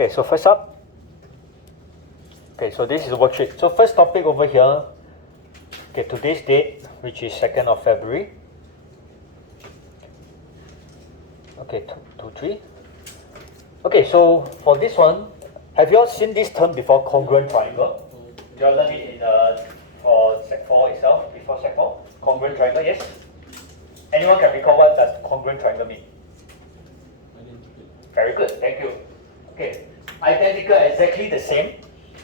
Okay, so first up, okay, so this is the worksheet. So first topic over here, okay, today's date, which is 2nd of February. Okay, 3. Okay, so for this one, have you all seen this term before, congruent triangle? You all learned it in for Sec 4 itself, before Sec 4? Congruent triangle, yes? Anyone can recall what does congruent triangle mean? Very good, thank you. Okay, identical, exactly the same.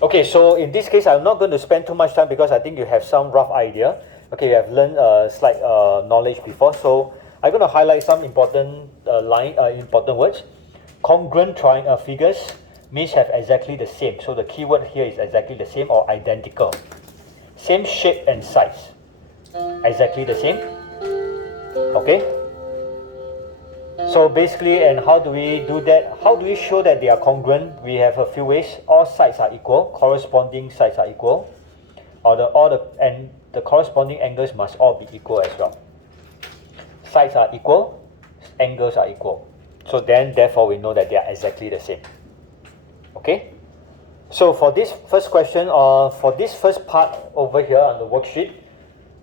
Okay, so in this case, I'm not going to spend too much time because I think you have some rough idea. Okay, you have learned slight knowledge before, so I'm going to highlight some important important words. Congruent figures means have exactly the same. So the keyword here is exactly the same or identical. Same shape and size. Exactly the same. Okay. So basically, and how do we do that? How do we show that they are congruent? We have a few ways. All sides are equal. Corresponding sides are equal. And the corresponding angles must all be equal as well. Sides are equal. Angles are equal. So then, therefore, we know that they are exactly the same. Okay. So for this first question, or for this first part over here on the worksheet,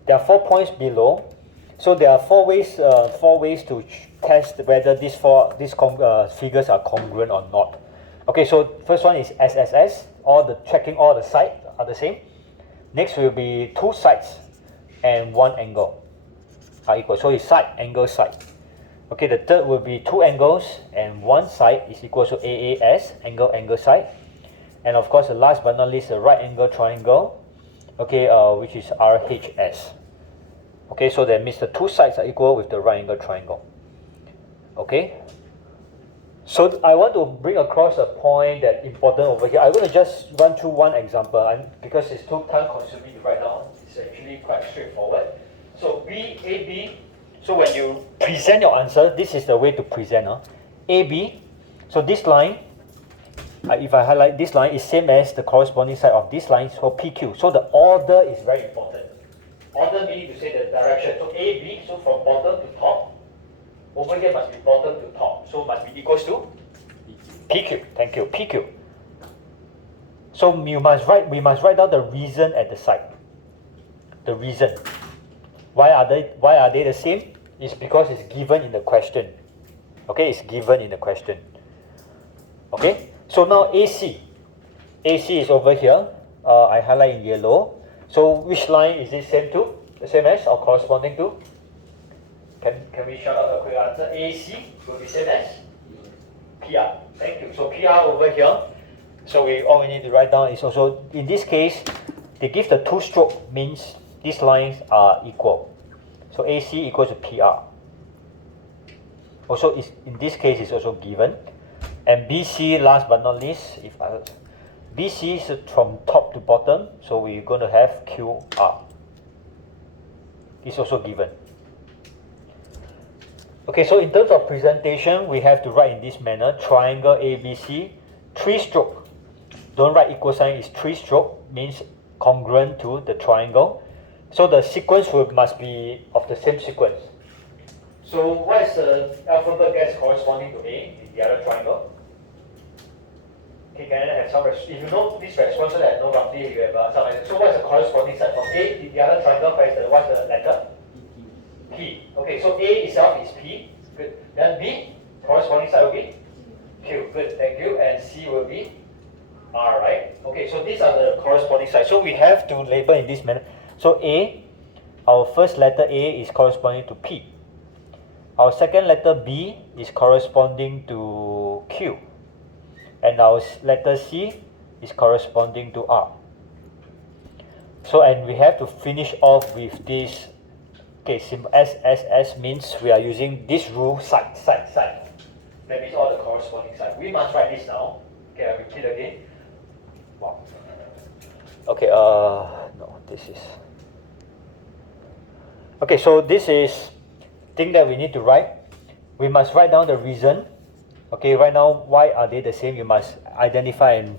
there are 4 points below. So there are four ways to test whether these figures are congruent or not. Okay, so first one is SSS, checking all the sides are the same. Next will be 2 sides and 1 angle are equal. So it's side, angle, side. Okay, the third will be 2 angles and 1 side is equal to AAS, angle, angle, side. And of course, the last but not least, the right angle triangle, okay, which is RHS. Okay, so that means the 2 sides are equal with the right angle triangle. Okay, so I want to bring across a point that important over here. I'm going to just run through one example, and because it's too time consuming right now, it's actually quite straightforward. So AB, so when you present your answer, this is the way to present. AB, so this line, if I highlight this line, is same as the corresponding side of this line, so PQ. So the order is very important. Order meaning to say the direction. So AB, so from bottom to top. Over here must be bottom to top. So must be equals to PQ. Thank you, PQ. So we must write down the reason at the side. The reason. Why are they the same? It's because it's given in the question. Okay, it's given in the question. Okay, so now AC. AC is over here. I highlight in yellow. So which line is it same to? The same as or corresponding to? Can we shout out a quick answer? AC will be same as PR. Thank you. So PR over here. So all we need to write down is also, in this case, they give the 2-stroke means these lines are equal. So AC equals to PR. Also, in this case, is also given. And BC, last but not least, BC is from top to bottom, so we're going to have QR. It's also given. Okay, so in terms of presentation, we have to write in this manner: triangle ABC, 3-stroke. Don't write equal sign, it's 3-stroke, means congruent to the triangle. So the sequence must be of the same sequence. So what is the alphabet guess corresponding to A in the other triangle? Okay, can I have some if you know this response, so that I know roughly you have some idea. So what's the corresponding side from A in the other triangle? What's the letter? P. Okay, so A itself is P. Good. Then B, corresponding side will be Q. Good, thank you. And C will be R, right? Okay, so these are the corresponding sides. So we have to label in this manner. So A, our first letter A is corresponding to P. Our second letter B is corresponding to Q. And our letter C is corresponding to R. So, and we have to finish off with this. Okay, SSS means we are using this rule side. That means all the corresponding side. We must write this now. Okay, I repeat again. Wow. Okay, no, this is. Okay, so this is thing that we need to write. We must write down the reason. Okay, right now, why are they the same? You must identify and.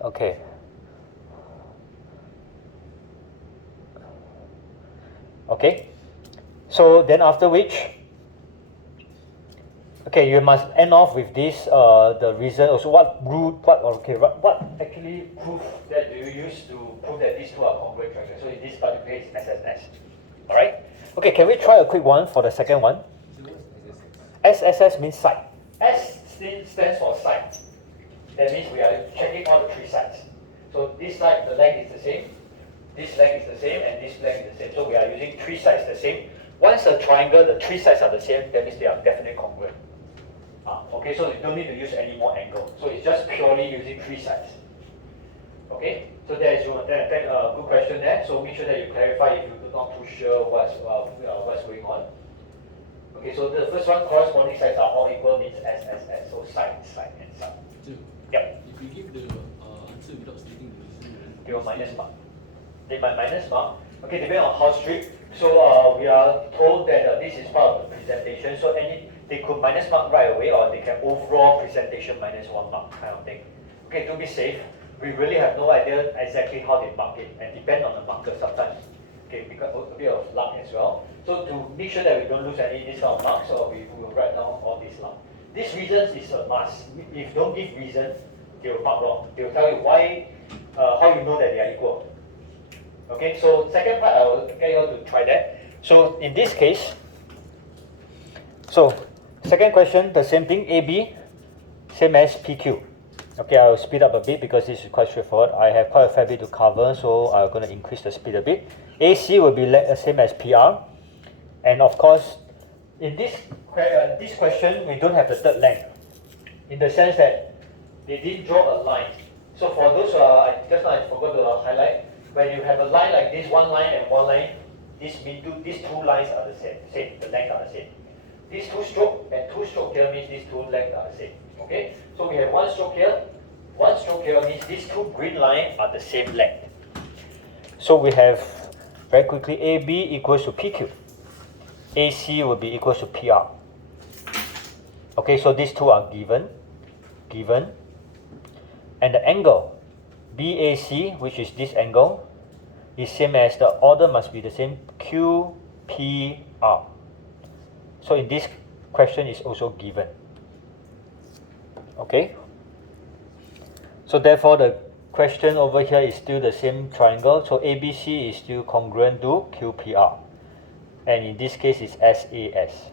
Okay. Okay, so then after which Okay, you must end off with this, the reason also, what actually proof that do you use to prove that these two are congruent triangles? So in this particular case, SSS. Alright? Okay, can we try a quick one for the second one? SSS means side. S stands for side. That means we are checking all the three sides. So this side, the length is the same, this length is the same, and this length is the same. So we are using three sides the same. Once a triangle, the three sides are the same, that means they are definitely congruent. Okay, so you don't need to use any more angle. So it's just purely using three sides. Okay, so that is a good question there. So make sure that you clarify if you're not too sure what's going on. Okay, so the first one, corresponding sides are all equal, means SSS. So side, side, and side. Yep. If we give the answer without stating the reason, They will minus mark. They might minus mark. Okay, depending on how strict. So we are told that this is part of the presentation. So they could minus mark right away, or they can overall presentation minus 1 mark kind of thing. Okay, to be safe, we really have no idea exactly how they mark it, and depend on the marker sometimes. Okay, because a bit of luck as well. So to make sure that we don't lose any this kind of marks, so we will write down all these luck. This reasons is a must. If you don't give reason, they will mark wrong. They will tell you why, how you know that they are equal. Okay, so second part, I will get you all to try that. So in this case, so second question, the same thing, AB, same as PQ. Okay, I will speed up a bit because this is quite straightforward. I have quite a fair bit to cover, so I'm going to increase the speed a bit. AC will be same as PR. And of course, in this question, we don't have the third length, in the sense that they didn't draw a line. So for those, just now I forgot to highlight, when you have a line like this, one line and one line, these two lines are the same, the length are the same. These two stroke and two stroke here means these two lengths are the same. Okay, so we have one stroke here means these two green lines are the same length. So we have, very quickly, AB equals to PQ. AC will be equals to PR. Okay, so these two are given. And the angle, BAC, which is this angle, is same as, the order must be the same, QPR. So in this question is also given. Okay, so therefore the question over here is still the same triangle. So ABC is still congruent to QPR, and in this case is SAS.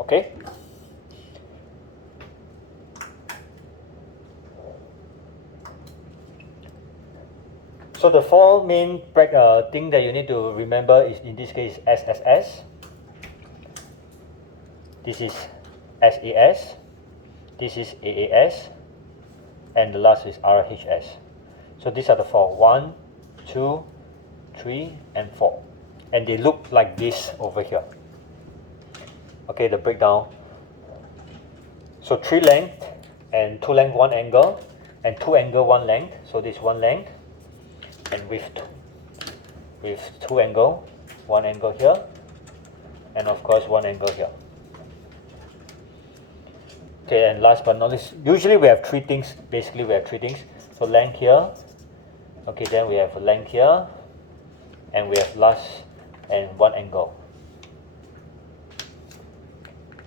Okay. So the four main thing that you need to remember is, in this case, SSS. This is SAS. This is AAS. And the last is RHS. So these are the four. 1, 2, 3, and 4. And they look like this over here. Okay, the breakdown. So 3 length, and 2 length, 1 angle, and 2 angle, 1 length. So this 1 length. And with 2 angle, 1 angle here, and of course 1 angle here. Okay, and last but not least, usually we have 3 things. Basically, we have 3 things. So length here. Okay, then we have a length here, and we have last and 1 angle.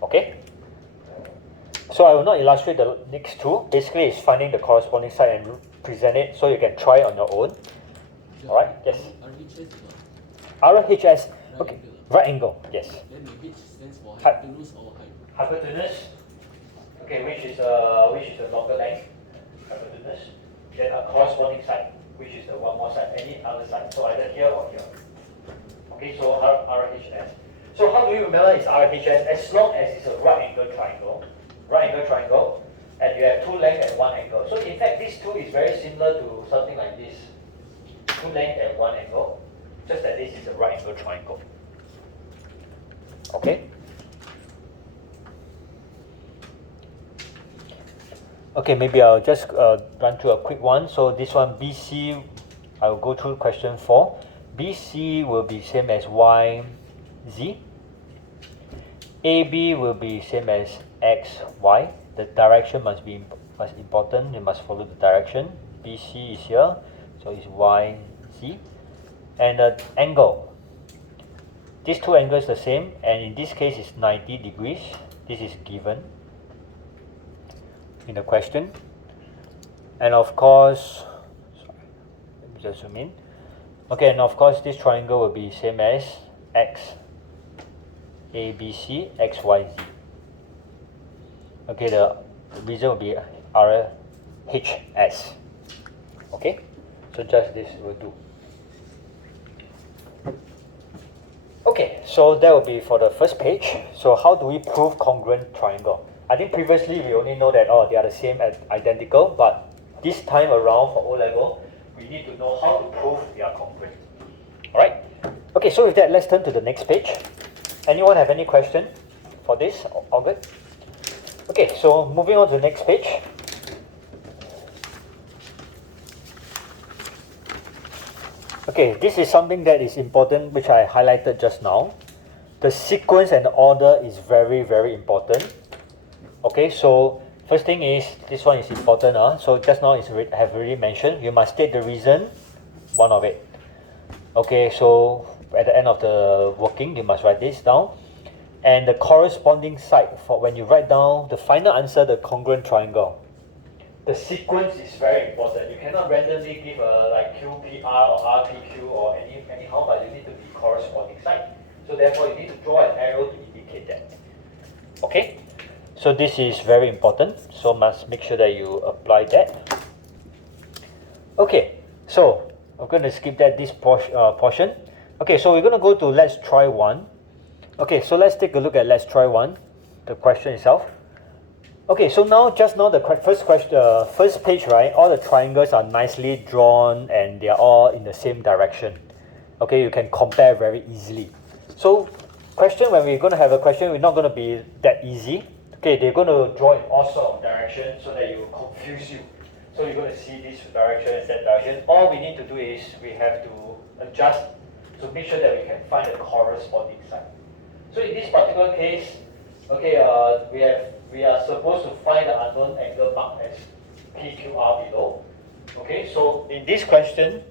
Okay. So I will not illustrate the next two. Basically, it's finding the corresponding side and present it, so you can try on your own. Alright, yes. RHS, okay, right angle, yes. Then the H stands for hypotenuse or height. Hypotenuse, okay, which is the longer length, hypotenuse. Then a corresponding side, which is the one more side, any other side. So either here or here. Okay, so RHS. So how do you remember it's RHS? As long as it's a right angle triangle, and you have 2 length and 1 angle. So in fact, this 2 is very similar to something like this. 2 length and 1 angle, just that this is a right angle triangle. Okay? Okay, maybe I'll just run through a quick one. So this one, BC, I'll go through question 4. BC will be same as YZ. AB will be same as XY. The direction must be important. You must follow the direction. BC is here, so it's YZ. And the angle these two angles the same, and in this case it's 90 degrees. This is given in the question. And of course, let me just zoom in. Okay, and of course this triangle will be same as x, a, b, c, x, y, z. Okay, the reason will be R, H, S. Okay, so just this will do. Okay, so that will be for the first page. So how do we prove congruent triangle? I think previously we only know that they are the same and identical, but this time around for O-level, we need to know how to prove they are congruent. Alright? Okay, so with that, let's turn to the next page. Anyone have any question for this? All good? Okay, so moving on to the next page. Okay, this is something that is important, which I highlighted just now. The sequence and the order is very, very important. Okay, so first thing is, this one is important. So just now I have already mentioned, you must state the reason, one of it. Okay, so at the end of the working, you must write this down. And the corresponding side, for when you write down the final answer, the congruent triangle. The sequence is very important. You cannot randomly give a like QPR or RPQ or anyhow, but you need to be corresponding side. So therefore, you need to draw an arrow to indicate that. Okay, so this is very important. So must make sure that you apply that. Okay, so I'm going to skip this portion. Okay, so we're going to go to let's try one. Okay, so let's take a look at let's try one, the question itself. Okay, so just now the first page, right? All the triangles are nicely drawn and they are all in the same direction. Okay, you can compare very easily. So when we're going to have a question, we're not going to be that easy. Okay, they're going to draw in all sorts of directions so that it will confuse you. So you're going to see this direction and that direction. All we need to do is we have to adjust to make sure that we can find the corresponding side. So in this particular case, okay, we are supposed to find the unknown angle marked as PQR below. Okay, so in this question,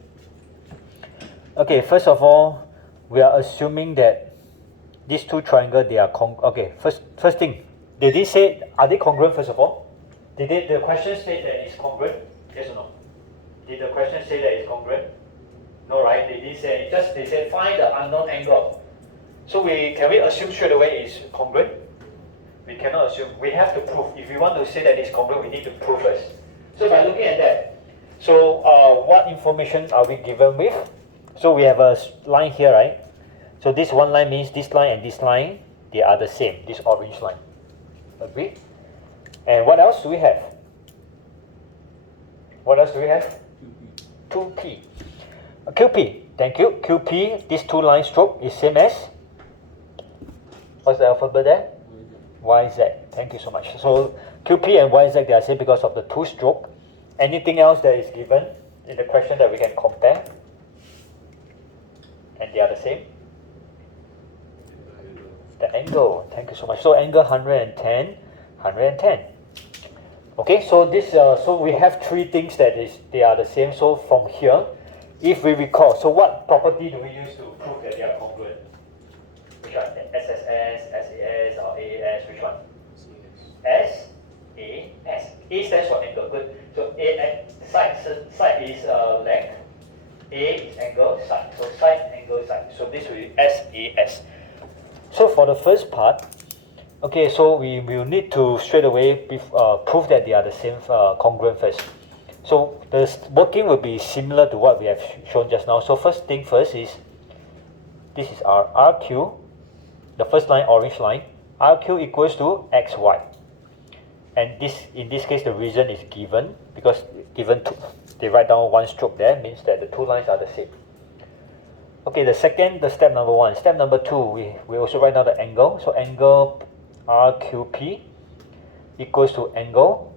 okay, first of all, we are assuming that these two triangles, they are okay. First thing, did they say, are they congruent first of all? Did the question state that it's congruent? Yes or no? Did the question say that it's congruent? No, right? They didn't say. They said find the unknown angle. So can we assume straight away it's congruent? We cannot assume. We have to prove. If we want to say that it's congruent, we need to prove first. So by looking at that, so what information are we given with? So we have a line here, right? So this one line means this line and this line, they are the same, this orange line. Agree? And what else do we have? What else do we have? 2P. QP, thank you. QP, this two line stroke is same as? What's the alphabet there? YZ. Thank you so much. So QP and YZ, they are same because of the two stroke. Anything else that is given in the question that we can compare? And they are the same? The angle. Thank you so much. So angle 110, 110. Okay, so this so we have three things they are the same. So from here, if we recall, so what property do we use to prove that they are congruent? Which one? SSS, SAS, or AAS? Which one? SAS. A stands for angle. Good. So side is length. A is angle, side. So side, angle, side. So this will be SAS. So for the first part, okay, so we will need to straight away prove that they are the same congruent first. So the working will be similar to what we have shown just now. So first thing first is, this is our RQ, the first line, orange line. RQ equals to XY. And in this case, the reason is given, because they write down one stroke there, means that the two lines are the same. Okay, the step number one. Step number two, we also write down the angle. So angle RQP equals to angle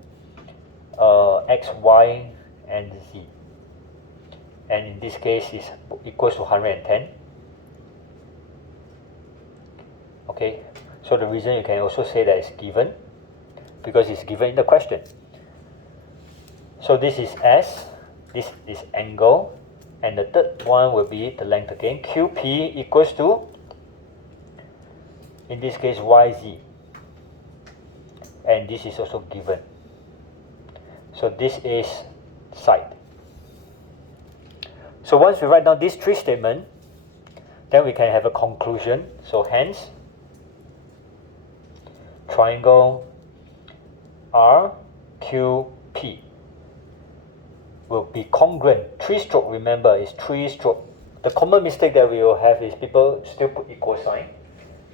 X, Y, and Z. And in this case, is equals to 110. Okay, so the reason you can also say that it's given, because it's given in the question. So this is S, this is angle, and the third one will be the length again. QP equals to in this case YZ, and this is also given. So this is side. So once we write down these three statements, then we can have a conclusion. So hence, triangle RQP will be congruent. 3-stroke, remember, is 3-stroke. The common mistake that we will have is people still put equal sign.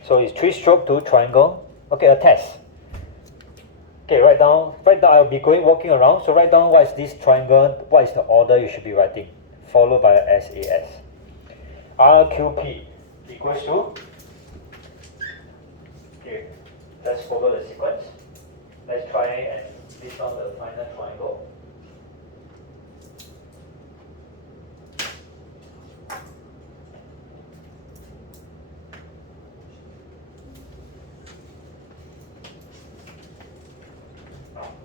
So it's 3-stroke to triangle. Okay, a test. Okay, write down. I'll be walking around. So write down what is this triangle, what is the order you should be writing, followed by a SAS. RQP equals to, okay, let's follow the sequence. Let's try and list down the final triangle.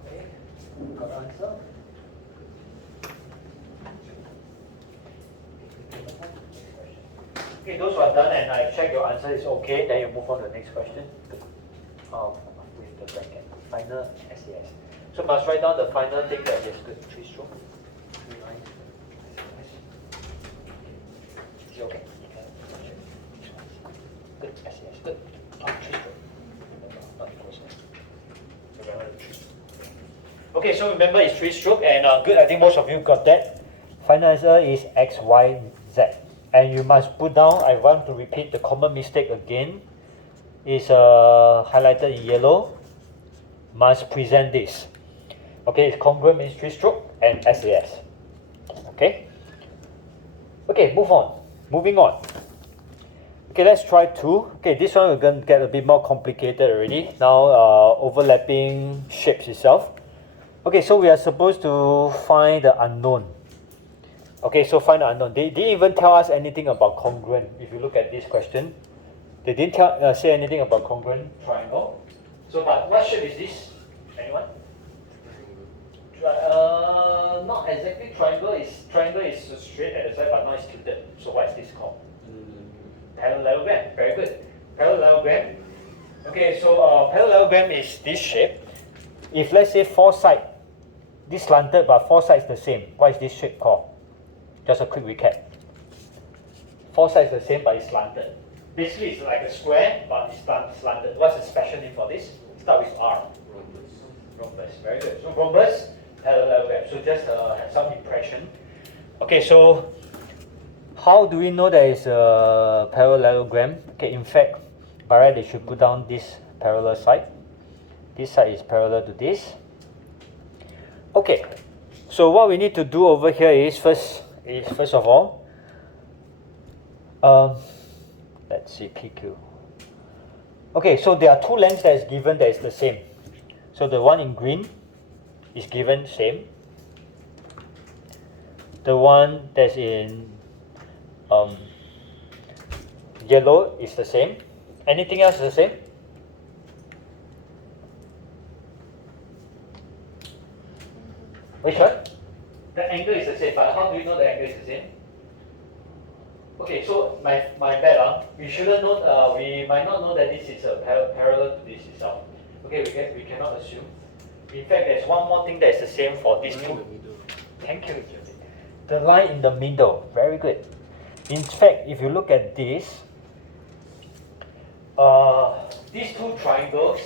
Okay, got answer. Okay, those who are done and I check your answer is okay, then you move on to the next question. With the bracket. Final SAS. So must write down the final thing that is good. 3-stroke. 3 lines. Is it okay? Good. SAS. Good. 3-stroke. Not equal sign. Remember the 3. Okay, so remember it's 3-stroke and good. I think most of you got that. Final answer is XYZ. And you must put down, I want to repeat the common mistake again, is highlighted in yellow, must present this. Okay, it's congruent means 3-stroke and SAS. Okay? Okay, moving on. Okay, let's try 2. Okay, this one we're going to get a bit more complicated already. Now, overlapping shapes itself. Okay, so we are supposed to find the unknown. Okay, so find the unknown. They didn't even tell us anything about congruent. If you look at this question, they didn't say anything about congruent triangle. So, but what shape is this? Anyone? Not exactly triangle. Triangle is straight at the side, but not it's tilted. So, what is this called? Parallelogram. Very good. Parallelogram. Okay, so parallelogram is this shape. If let's say 4 sides, this slanted, but 4 sides the same. What is this shape called? Just a quick recap. 4 sides the same, but it's slanted. Basically, it's like a square, but it's slanted. What's the special name for this? Start with R. Rhombus. Very good. So rhombus, parallelogram. So just have some impression. Okay, so how do we know there is a parallelogram? Okay, in fact, by right, they should put down this parallel side. This side is parallel to this. Okay, so what we need to do over here is first of all, let's see PQ. Okay, so there are 2 lengths that is given that is the same. So the one in green is given same. The one that's in yellow is the same. Anything else is the same? Which one? The angle is the same, but how do you know the angle is the same? Okay, so my bad. We shouldn't know. We might not know that this is a parallel to this itself. Okay, we cannot assume. In fact, there's one more thing that is the same for these two. Thank you. The line in the middle. Very good. In fact, if you look at this, these 2 triangles.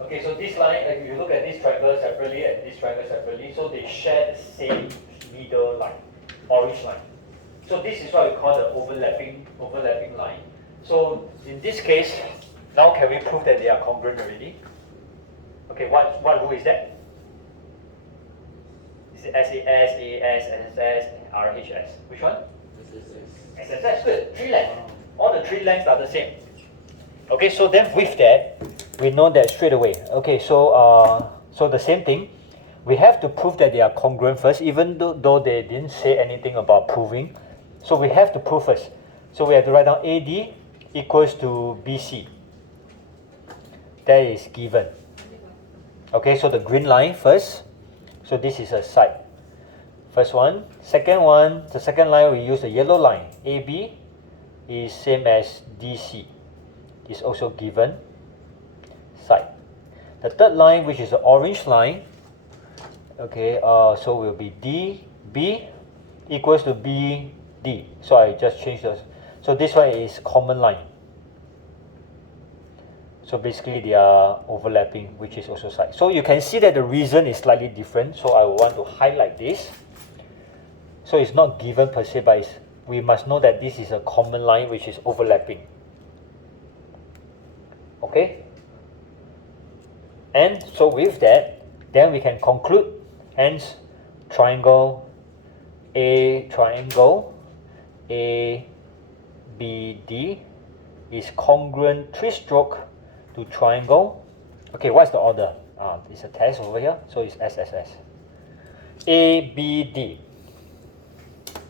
Okay, so this line, if you look at this triangle separately and this triangle separately, so they share the same middle line, orange line. So this is what we call the overlapping line. So in this case, now can we prove that they are congruent already? Okay, what rule is that? Is it SAS, AS, SSS, RHS? Which one? SSS, good. 3 lengths. All the 3 lengths are the same. Okay, so then with that, we know that straight away. Okay, so so the same thing. We have to prove that they are congruent first, even though they didn't say anything about proving. So we have to prove first. So we have to write down AD equals to BC. That is given. Okay, so the green line first. So this is a side. First one. Second one, the second line we use the yellow line. AB is same as DC. is also given side. The third line, which is the orange line, okay, so will be DB equals to BD. So I just change those. So this one is common line. So basically they are overlapping, which is also side. So you can see that the reason is slightly different. So I want to highlight this. So it's not given per se, but we must know that this is a common line which is overlapping. Okay? And so with that, then we can conclude, hence triangle ABD is congruent 3-stroke to triangle. Okay, what's the order? It's a test over here, so it's SSS. ABD.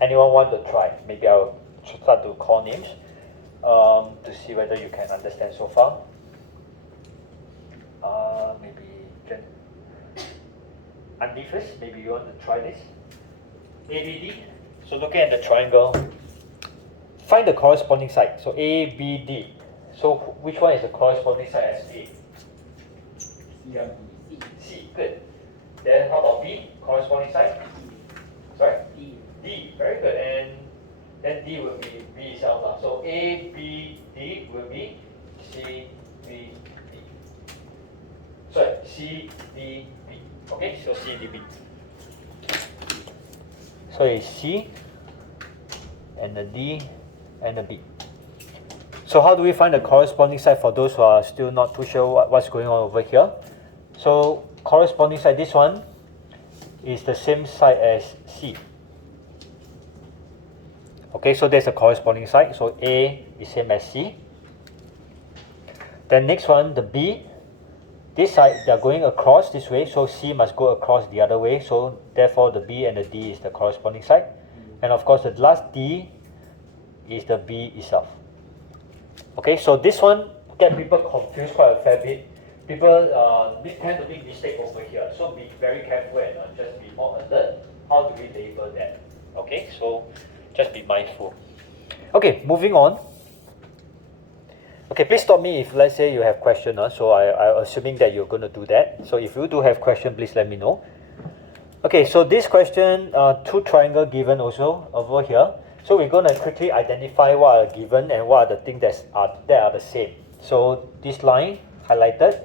Anyone want to try? Maybe I'll start to call names to see whether you can understand so far. Maybe Andy first. Maybe you want to try this. ABD. So looking at the triangle, find the corresponding side. So ABD. So which one is the corresponding side as A? C. Good. Then how about B? Corresponding side? Sorry? D. Very good. And then D will be B itself. So ABD will be CBD. Sorry, CDB. Okay, so CDB. So it's C and the D and the B. So how do we find the corresponding side for those who are still not too sure what's going on over here? So corresponding side, this one is the same side as C. Okay, so there's a corresponding side. So A is same as C. Then next one, the B. This side, they are going across this way, so C must go across the other way. So therefore, the B and the D is the corresponding side. And of course, the last D is the B itself. Okay, so this one get people confused quite a fair bit. People tend to make mistake over here. So be very careful and just be more alert. How do we label that? Okay, so just be mindful. Okay, moving on. Okay, please stop me if let's say you have question. So I'm assuming that you're going to do that. So if you do have question, please let me know. Okay, so this question, two triangle given also over here. So we're going to quickly identify what are given and what are the things that are the same. So this line highlighted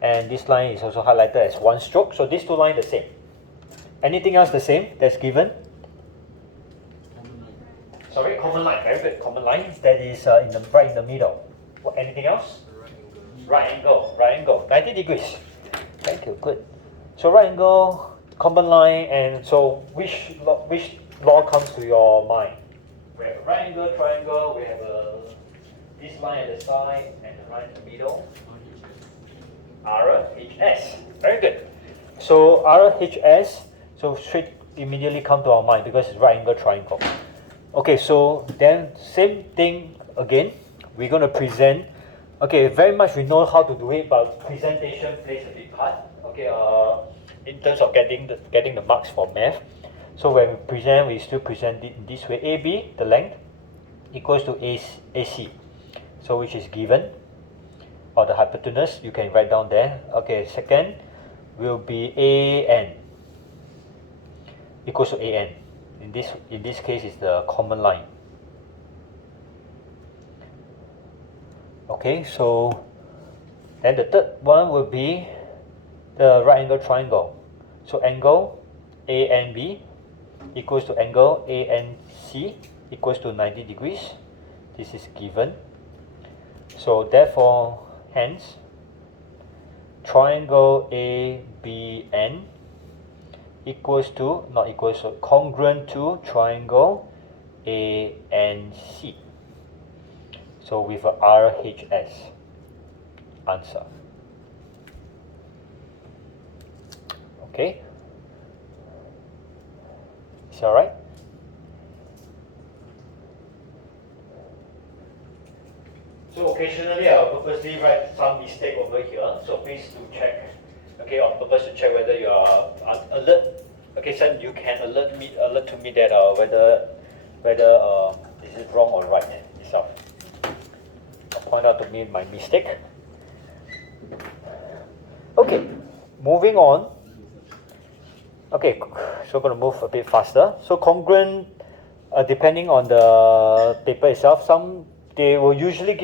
and this line is also highlighted as 1 stroke. So these two lines the same. Anything else the same that's given? Sorry, common line. Very good. Common line that is right in the middle. Anything else? Right angle. Right angle. 90 degrees. Thank you. Good. So right angle, common line, and so which law comes to your mind? We have a right angle triangle. We have this line at the side and the line in the middle. RHS. Very good. So RHS. So straight immediately come to our mind because it's right angle triangle. Okay, so then same thing again. We're going to present. Okay, very much we know how to do it, but presentation plays a big part. Okay, in terms of getting the marks for math. So when we present, we still present it in this way. AB, the length, equals to AC. So which is given, or the hypotenuse, you can write down there. Okay, second will be AN, equals to AN. In this case is the common line. Okay, so then the third one will be the right angle triangle. So angle ANB equals to angle ANC equals to 90 degrees. This is given. So therefore, hence, triangle ABN congruent to triangle ANC. So with a RHS answer. Okay? Is that alright? So occasionally I'll purposely write some mistake over here. So please do check. Okay, on purpose to check whether you are alert. Okay, so you can alert to me that whether this is wrong or right itself. point out to me my mistake. Okay, moving on. Okay, so going to move a bit faster. So congruent, depending on the paper itself, they will usually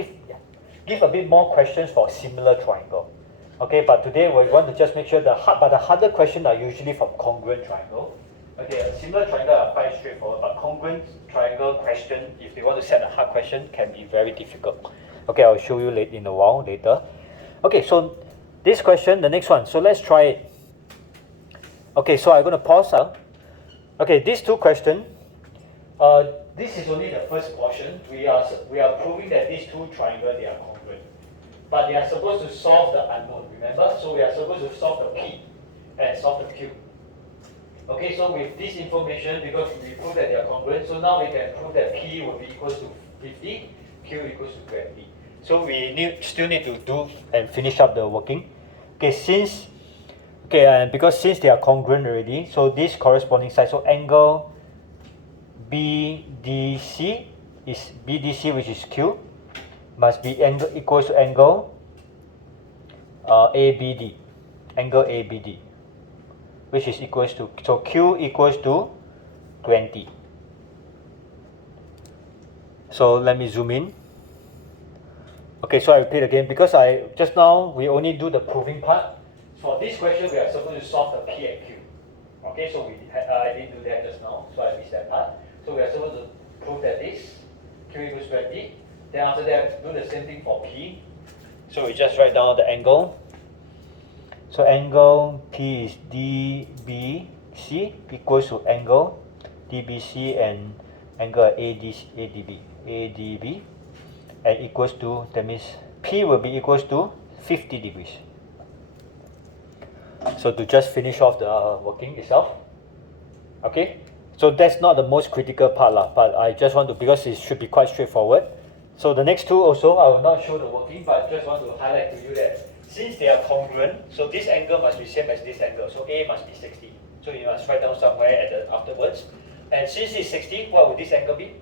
give a bit more questions for similar triangle. Okay, but today we want to just make sure the harder questions are usually from congruent triangle. Okay, a similar triangle are quite straightforward, but congruent triangle question, if they want to set a hard question, can be very difficult. Okay, I'll show you in a while later. Okay, so this question, the next one. So let's try it. Okay, so I'm going to pause. Okay, these two questions. This is only the first portion. We are proving that these two triangles they are congruent, but they are supposed to solve the unknown. Remember, so we are supposed to solve the P and solve the Q. Okay, so with this information, because we proved that they are congruent, so now we can prove that P will be equals to 50, Q equals to 20. So we still need to do and finish up the working. Okay, and because since they are congruent already, so this corresponding side, so angle BDC which is Q, must be equals to angle ABD, angle ABD, which is equals to, so Q equals to 20. So let me zoom in. Okay, so I repeat again, because just now we only do the proving part. For this question, we are supposed to solve the P and Q. Okay, so I didn't do that just now, so I missed that part. So we are supposed to prove that this Q equals 20. Then after that, do the same thing for P. So we just write down the angle. So angle P is DBC equals to angle DBC and angle ADB, and equals to, that means P will be equals to 50 degrees. So to just finish off the working itself. Okay, so that's not the most critical part but I just want to, because it should be quite straightforward. So the next two also, I will not show the working, but just want to highlight to you that since they are congruent, so this angle must be same as this angle, so A must be 60. So you must write down somewhere afterwards. And since it's 60, what would this angle be?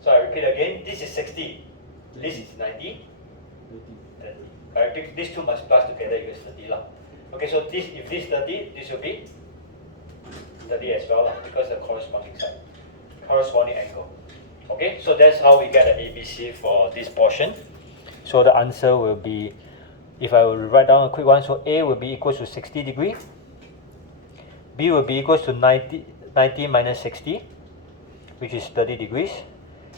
So I repeat again, this is 60, this is 90, 30. I repeat, these two must plus together equals 30 lah. Okay, so if this 30, this will be 30 as well because the corresponding angle. Okay, so that's how we get the ABC for this portion. So the answer will be, if I will write down a quick one, so A will be equals to 60 degrees, B will be equals to 90 minus 60, which is 30 degrees,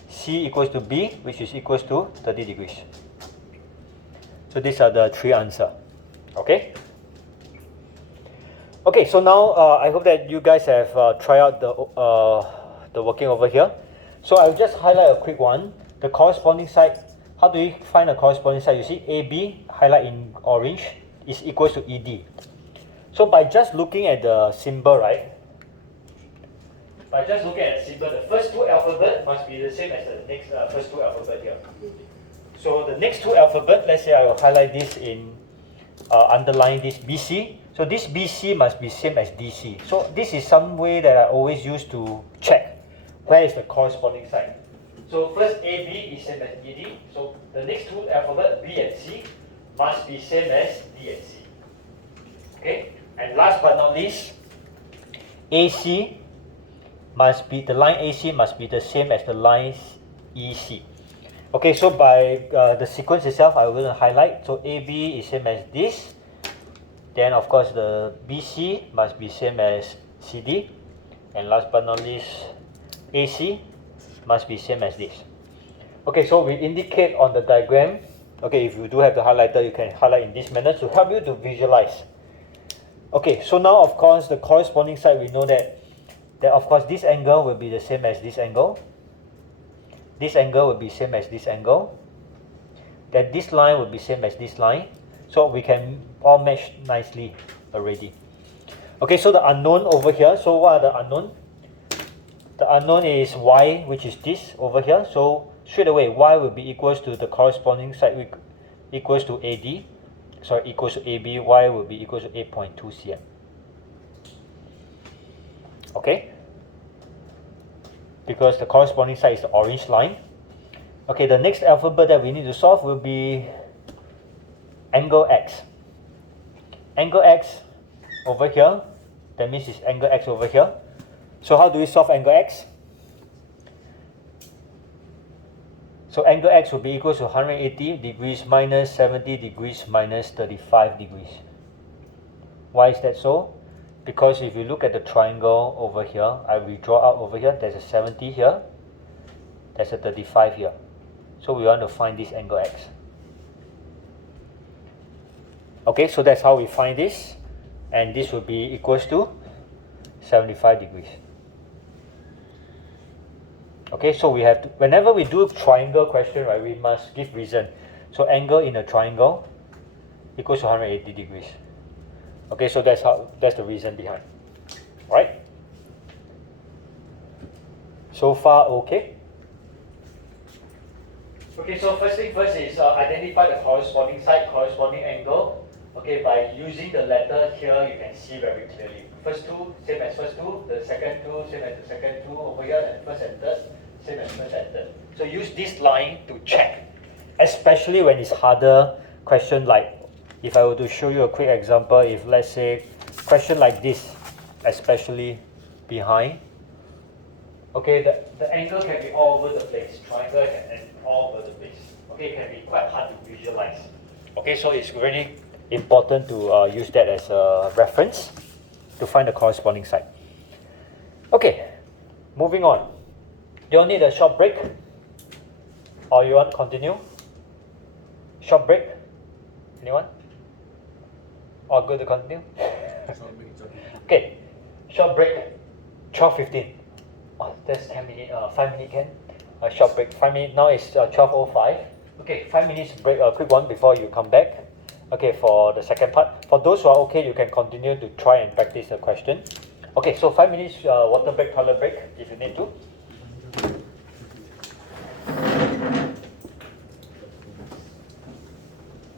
C equals to B, which is equals to 30 degrees. So these are the three answers. Okay? Okay, so now I hope that you guys have tried out the working over here. So I'll just highlight a quick one. The corresponding side, how do you find a corresponding side? You see AB, highlight in orange, is equals to ED. So by just looking at the symbol, right? By just looking at the symbol, the first two alphabet must be the same as the next first two alphabet here. So the next two alphabet, let's say I will highlight this in, underline this BC. So this BC must be same as DC. So this is some way that I always use to check where is the corresponding side. So first AB is same as ED. So the next two alphabet, B and C, must be same as D and C. Okay? And last but not least, AC must be, the line AC must be the same as the line EC. Okay, so by the sequence itself, I'm going to highlight. So AB is same as this. Then of course the BC must be same as CD. And last but not least, AC must be same as this. Okay, so we indicate on the diagram. Okay, if you do have the highlighter, you can highlight in this manner to help you to visualize. Okay, so now of course the corresponding side, we know that of course this angle will be the same as this angle. This angle will be same as this angle. That this line will be same as this line. So we can all match nicely already. Okay, so the unknown over here. So what are the unknown? The unknown is y, which is this over here. So straight away, y will be equals to the corresponding side equals to AD. Sorry, equals to AB. Y will be equals to 8.2 cm. Okay? Because the corresponding side is the orange line. Okay, the next alphabet that we need to solve will be angle x. Angle x over here, that means it's angle x over here. So how do we solve angle x? So angle x will be equal to 180 degrees minus 70 degrees minus 35 degrees. Why is that so? Because if you look at the triangle over here, I will draw out over here, there's a 70 here, there's a 35 here. So we want to find this angle x. Okay, so that's how we find this, and this will be equals to 75 degrees. Okay, so we have to, whenever we do triangle question, right, we must give reason. So angle in a triangle equals to 180 degrees. Okay, so that's the reason behind. Right? So far, okay? Okay, so first thing first is identify the corresponding side, corresponding angle. Okay, by using the letter here, you can see very clearly. First two, same as first two. The second two, same as the second two over here. And first and third, same as first and third. So use this line to check. Especially when it's harder question, like if I were to show you a quick example, if let's say question like this, especially behind. Okay, the angle can be all over the place. Triangle can be all over the place. Okay, it can be quite hard to visualize. Okay, so it's really important to use that as a reference to find the corresponding side. Okay, moving on. You all need a short break? Or you want to continue? Short break? Anyone? Or good to continue? Okay, short break, 12:15. Oh, that's 10 minutes, 5 minutes can? Short break, 5 minutes, now it's 12:05. Okay, 5 minutes break, a quick one before you come back. Okay, for the second part. For those who are okay, you can continue to try and practice the question. Okay, so 5 minutes water break, toilet break, if you need to.